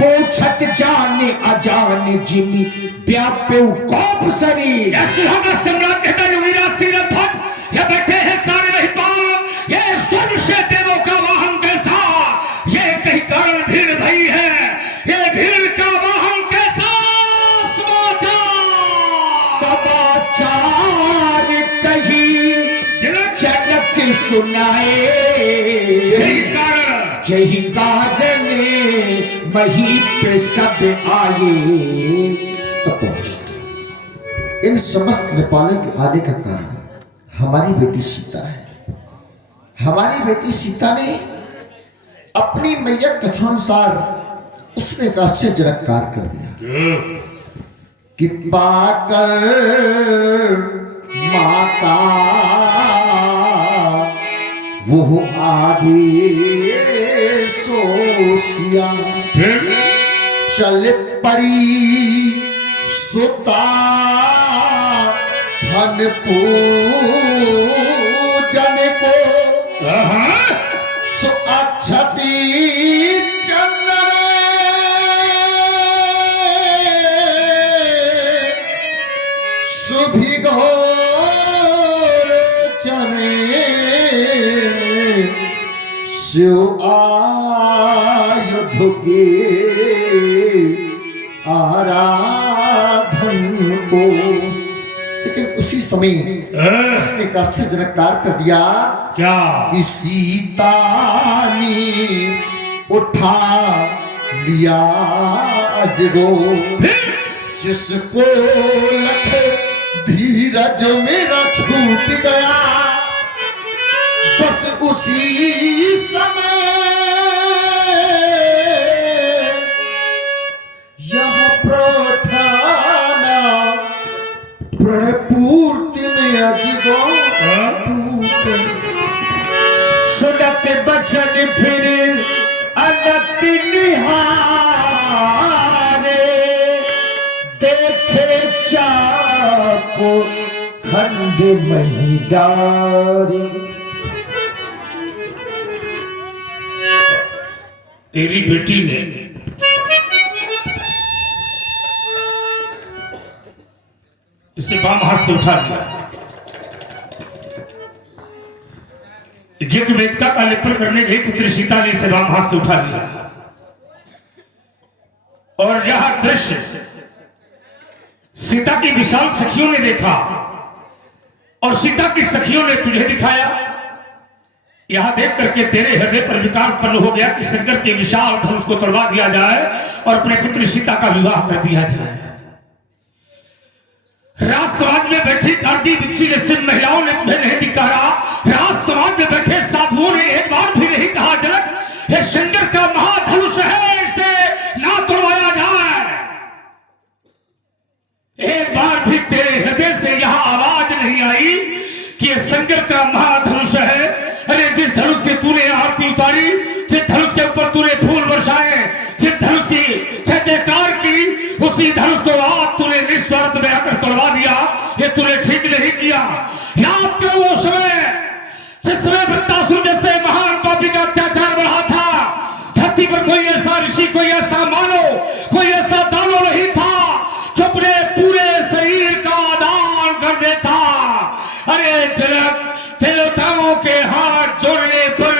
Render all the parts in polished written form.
पोछत जाने अजाने जिमी व्याप्यो कौप शरीर। सम्राट कहता है वीरा सीरत भक्त ये बैठे हैं सारे महिपाल, ये स्वर्ग से देवों का वाहन कैसा, ये कहीं कारण भीड़ भई है, ये भीड़ का वाहन कैसा। समाचार कही जनक सुनाए, यही कारण वहीं पे सब आए। तपोष्ट इन समस्त नेपालों के आने का कारण हमारी बेटी सीता है। हमारी बेटी सीता ने अपनी मैया कथानुसार उसने एक आश्चर्यजनक कार्य कर दिया कि पाकर माता वो आगे सोसिया चल पड़ी सुता धन पूजन को सो अक्षति चंदन सुभिगो चने शिव आयुध के आराधन को। लेकिन उसी समय उसने एक आश्चर्यजनक कार्य कर दिया क्या कि सीता ने उठा लिया अजगो, जिसको लख धीरज मेरा छूट गया, बस उसी समय यह प्रथाना प्रण पूर्ति में अजगो सुनत बचन फिर अनत निहारे, देखे चाप खंड महिदारी। तेरी बेटी ने इसे बाम हाथ से उठा लिया, वेदता का लेपन करने गई पुत्री सीता ने इसे बाम हाथ से उठा लिया। और यह दृश्य सीता की विशाल सखियों ने देखा और सीता की सखियों ने तुझे दिखाया। यहां देख करके तेरे हृदय पर विकार उत्पन्न हो गया कि शंकर के विशाल धनुष को तोड़वा दिया जाए और अपने पुत्री सीता का विवाह कर दिया जाए। राज समाज में बैठी कार्ती जैसे महिलाओं ने तुझे नहीं धिक्कारा, राज समाज में बैठे साधुओं ने एक बार भी नहीं कहा जनक ये शंकर का महाधनुष है, इसे ना तोड़वाया जाए। एक बार भी तेरे हृदय से यह आवाज नहीं आई कि ये शंकर का महाधनुष है। अरे जिस धनुष की तूने आरती उतारी, जिस धनुष के ऊपर तूने फूल बरसाए, जिस धनुष की जयकार की, उसी धनुष को आज तूने निस्वार्थ में आकर तोड़वा दिया। ये तूने ठीक नहीं किया। याद करो वो समय जिसमें वृत्तासुर जैसे महान पापी का अत्याचार बढ़ा था। धरती पर कोई ऐसा ऋषि, कोई ऐसा मानव, कोई ऐसा दानव नहीं था जो अपने पूरे शरीर का दान कर देता। अरे जनक, देवताओं के हाथ जोड़ने पर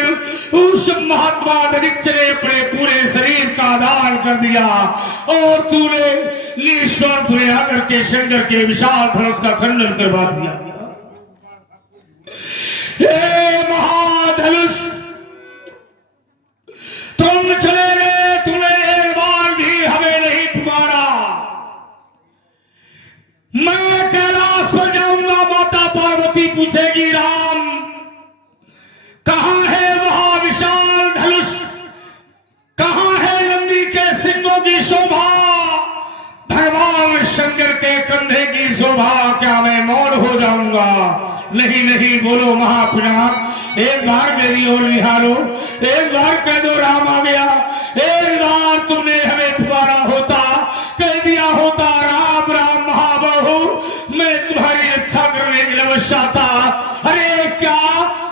उस महात्मा धनिक ने अपने पूरे शरीर का दान कर दिया और तूने निस्वार्थ में आकर के शंकर के विशाल धनुष का खंडन करवा दिया। हे महाधनुष, तुम चले गए, तूने एक बार भी हमें नहीं पुकारा। मैं कैलाश पर जाऊंगा, माता पार्वती पूछेगी राम कहां है वह विशाल धनुष, कहां है नंदी के सिंहों की शोभा, भगवान शंकर के कंधे की शोभा, क्या मैं मौन हो जाऊंगा? नहीं नहीं, बोलो महापिनाक, एक बार मेरी ओर निहारो, एक बार कह दो राम आ गया। एक बार तुमने हमें पुकारा होता, कह दिया होता राम राम महाबाहु, मैं तुम्हारी रक्षा करने के लिए अवश्य आता। अरे क्या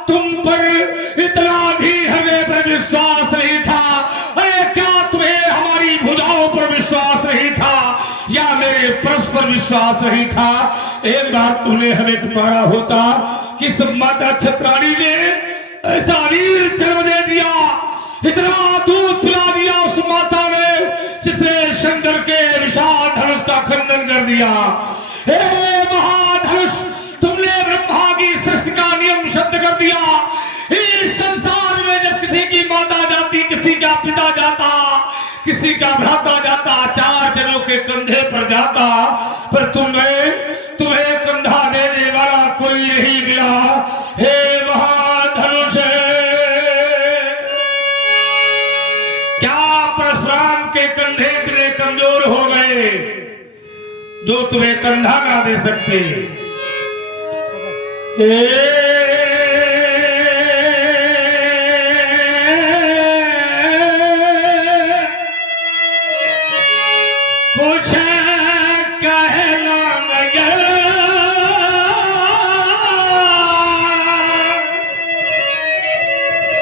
तुम पर इतना भी हमें पर विश्वास नहीं था? अरे क्या तुम्हें हमारी भुजा विश्वास नहीं था। एक बार तूने हमें पुकारा होता, किस माता छत्राणी ने ऐसा वीर जन्म दे दिया, इतना दूध पिला दिया उस माता ने जिसने शंकर के विशाल धनुष का खंडन कर दिया। हे महाधनुष, तुमने ब्रह्मा की सृष्टि का नियम शब्द कर दिया। इस संसार में जब किसी की माता जाती, किसी का पिता जाता, किसी का भ्राता जाता, चार जनों के कंधे पर जाता, पर तुम्हें कंधा देने वाला कोई नहीं मिला। हे महाधनुष, क्या परशुराम के कंधे इतने कमजोर हो गए जो तुम्हें कंधा ना दे सकते? कुछ कहना मगर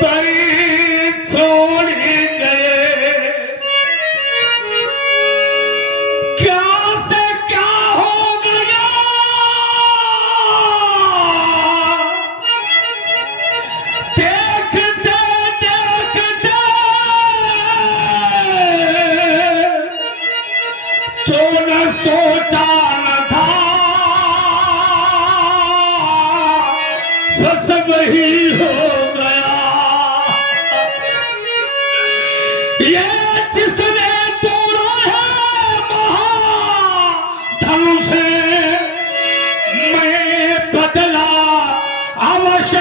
परी छोड़ गए, क्या से क्या हो गया, देखते देखते जो न सोचा न था बस वही हो गया। ये जिसने तोड़ा है महाधनुष, मैं बदला अवश्य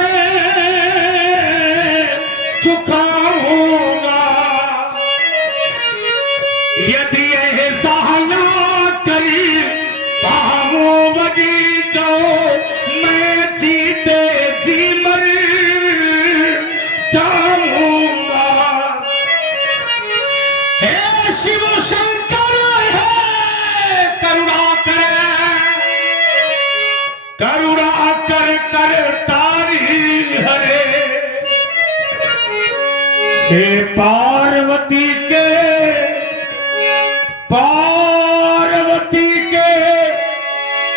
चुकाऊंगा। यदि यह सहना करी पामो बजी दो, मैं जीते जी मर जाऊंगा। हे शिव शंकर है करुणा कर कर तारी हरे। हे पार्वती के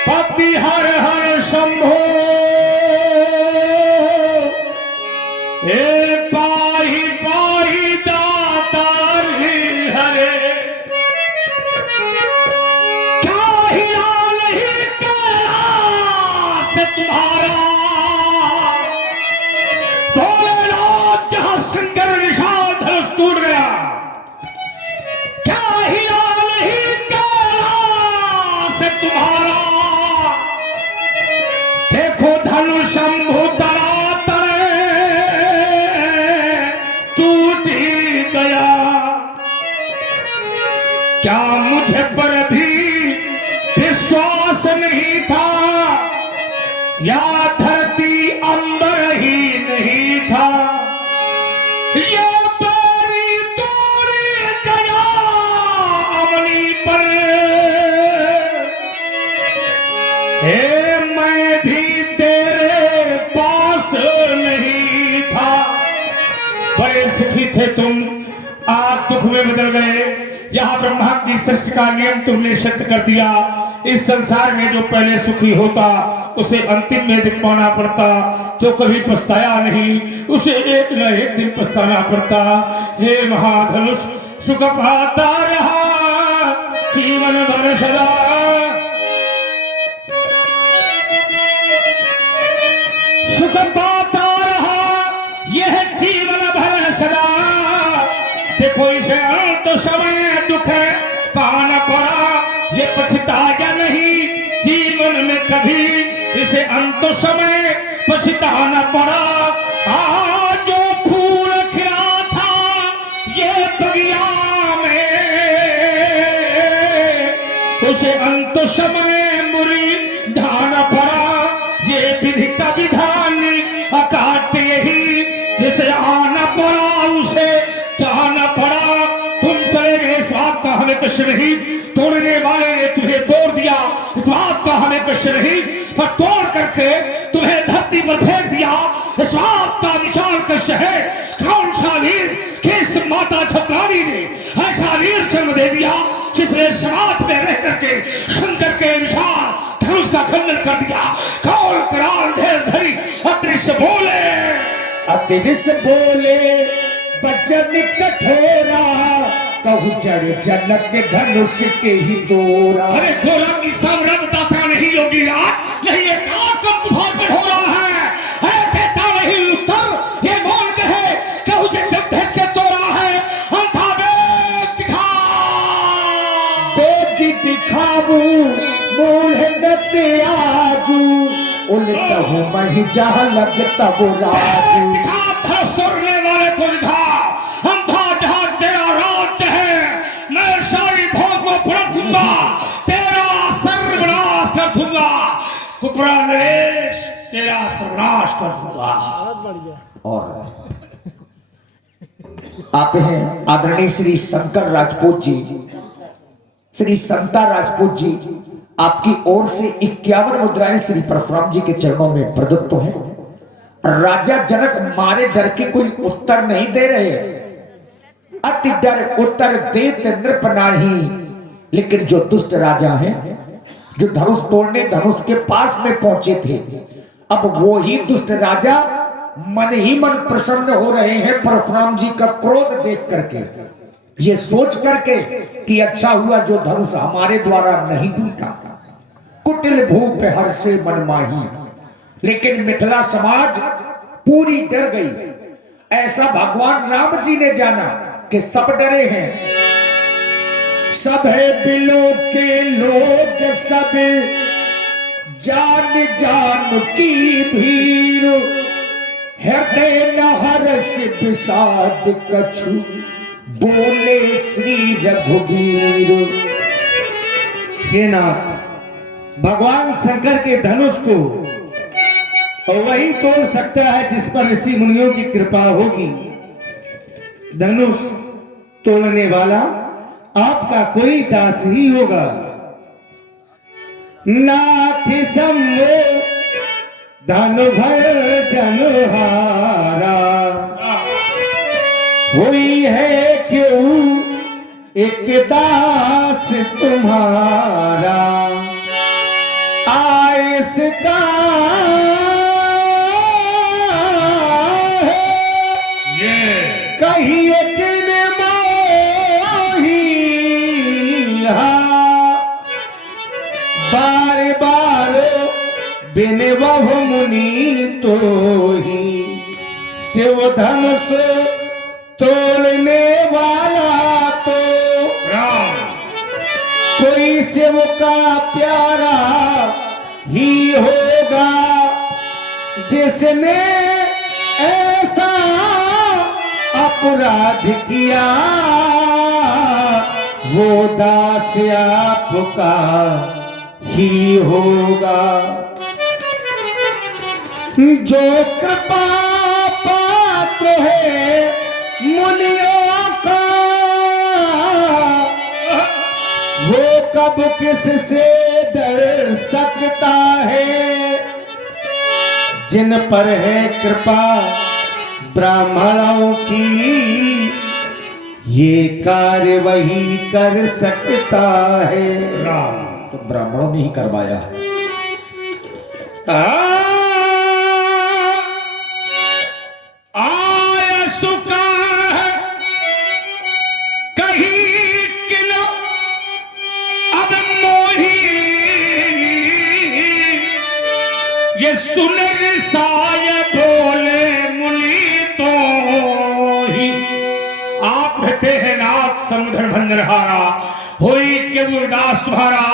पति हर हर शंभो, हे पाही पाही दातारी हरे। क्या हिला नहीं कैलाश तुम्हारा, भोलेनाथ जहां शंकर विशाल धनुष टूट गया, क्या हिला नहीं कैलाश तुम्हारा। देखो धनुष शंभु तरा तरे टूट ही गया। क्या मुझे पर भी विश्वास नहीं था, या धरती अंबर ही नहीं था। ये तेरी तोरी गया अमनी पर, हे मैं भी तेरे पास नहीं था। बड़े सुखी थे तुम, आप दुख में बदल गए। यहाँ ब्रह्मा की सृष्टि का नियम तुमने सिद्ध कर दिया। इस संसार में जो पहले सुखी होता उसे अंतिम में दुख पाना पड़ता, जो कभी पछताया नहीं उसे एक न एक दिन पछताना पड़ता। हे महाधनुष, सुख पाता रहा जीवन भर सदा, सुख पाता रहा यह जीवन भर सदा। देखो इसे अंत समय दुख पाना पड़ा, ये पछताया नहीं जीवन में कभी, इसे अंत समय पछताना पड़ा। आज जो फूल खिला था ये बगिया में, उसे अंत समय मुरझाना पड़ा। ये विधि का विधान अकाट यही, जिसे आना पड़ा उसे जाना पड़ा। तुम चले गए, इस बात का हमें कष्ट नहीं, तोड़ने वाले ने तुम्हें तोड़ दिया, इस बात का हमें कष्ट नहीं, पर तोड़ करके तुम्हें धरती पर फेंक दिया, इस बात का विशाल कष्ट है। कौन सा वीर, किस माता छत्राणी ने ऐसा वीर जन्म दे दिया जिसने समाज में रह करके शंकर के अनुसार धनुष का खंडन कर दिया। कौन कराल ढेर धरी अदृश्य बोले, अदृश्य बोले बचन कठोरा, कहू जड़ जनक के धनुष के ही तोरा। अरे घोड़ा की साम्राज्यता का नहीं योगी रात, नहीं एक आग का बुखार पर हो रहा है। अरे देता नहीं उत्तर, ये मौन के है कहू जब भेज के तोड़ा है। अंधा बेग दिखा, देगी दिखाऊ मूढ़ नत आजू, उल्टहू मही जहाँ लगता वो राजू। दिखा धनुष तोड़ने वाले को दिखा, अंधा जहां तेरा राज्य है, मैं सारी भोग को पलट दूंगा, तेरा सर्वनाश कर दूंगा। कुपरा नरेश तेरा सर्वनाश कर दूंगा। और आते हैं आदरणीय श्री शंकर राजपूत जी, श्री संता राजपूत जी, आपकी ओर से 51 मुद्राएं श्री परशुराम जी के चरणों में प्रदत्त हैं। राजा जनक मारे डर के कोई उत्तर नहीं दे रहे, अति डर उत्तर देत नृप नाही। लेकिन जो दुष्ट राजा हैं, जो धनुष तोड़ने धनुष के पास में पहुंचे थे, अब वो ही दुष्ट राजा मन ही मन प्रसन्न हो रहे हैं परशुराम जी का क्रोध देख करके, ये सोच करके कि अच्छा हुआ जो धनुष हमारे द्वारा नहीं टूटा। कुटिल भूप हर्षे मन माही, लेकिन मिथिला समाज पूरी डर गई। ऐसा भगवान राम जी ने जाना कि सब डरे हैं। सब है बिलो के लोग, सब जान जान की भीड़, हृदय न हर्ष विषाद कछु, बोले श्री रघुवीर। हे नाथ, भगवान शंकर के धनुष को वही तोड़ सकता है जिस पर ऋषि मुनियों की कृपा होगी। धनुष तोड़ने वाला आपका कोई दास ही होगा। नाथ सम्मो धनु भय जनहारा, हुई है क्यों एक दास तुम्हारा, आयस का कहिए किन मोही, बार बार बिन बहु मुनि तो ही, शिव धनुष तोड़ने वाला तो कोई शिव का प्यारा ही होगा, जिसने ऐसा अपराध किया, वो दास आपका ही होगा। जो कृपा पात्र है मुनियों का, वो कब किससे डर सकता है, जिन पर है कृपा ब्राह्मणों की, ये कार्य वही कर सकता है। तो ब्राह्मणों ने ही करवाया। आय सुका कहीं किनो अब मोही, ये सुन रिसाय बोले मुनि तो ही। आप कहते हैं नाथ समुद्र भंजनहारा, होई के उदास तुम्हारा,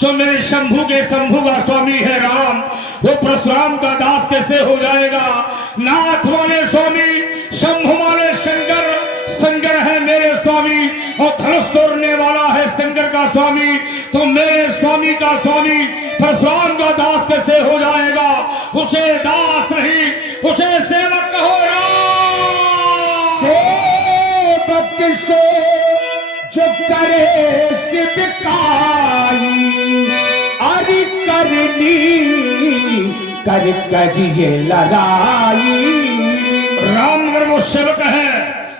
सो मेरे शंभू के शंभू का स्वामी है राम, वो परशुराम का दास कैसे हो जाएगा। नाथ माने स्वामी, शंभु माने शंकर, शंकर है मेरे स्वामी, और धनुष तोड़ने वाला है शंकर का स्वामी, तो मेरे स्वामी का स्वामी परशुराम का दास कैसे हो जाएगा। उसे दास नहीं, उसे सेवक कहो राम। सेवक सो जो करे शिवकाई, अरि करनी कर करिए लड़ाई। राम अगर वो सेवक है,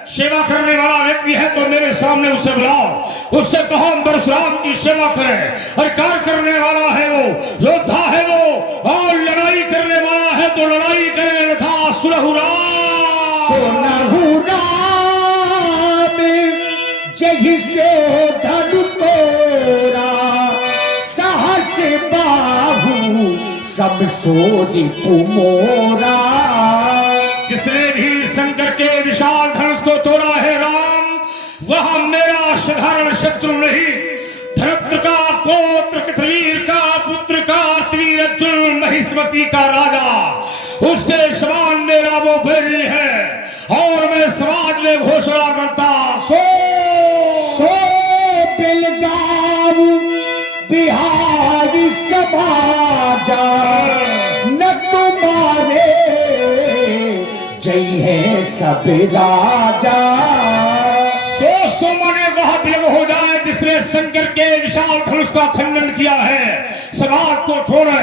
सेवा करने वाला व्यक्ति है, तो मेरे सामने उसे बुलाओ। उससे कहो हम परशुराम की सेवा करें। और कार्य करने वाला है वो, योद्धा है वो, और लड़ाई करने वाला है तो लड़ाई करे तथा सुलहु राम। सोनहु राम जही से धनु तोरा, साहस बाहु सब सोजी तुमोरा। जिसने भी शंकर के विशाल धनुष को तोड़ा है राम, वह मेरा साधारण शत्रु नहीं, धरत्र का पौत्र, कृतवीर का पुत्र, कार्तवीर अर्जुन, महिष्मती का राजा, उसके समान मेरा वो बैरी है। और मैं समाज में घोषणा करता, सो बिलगाऊ बिहारी समाजा, न तुम्हारे जय है सब राजा। सो मने वह विलग हो जाए जिसने शंकर के विशाल धनुष का खंडन किया है। समाज को छोड़े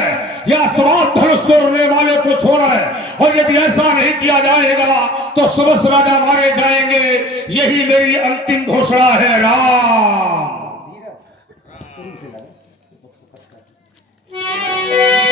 या समाज धनुष तोड़ने वाले को छोड़े, और यदि ऐसा नहीं किया जाएगा तो समस्त राजा मारे जाएंगे। यही मेरी अंतिम घोषणा है राम।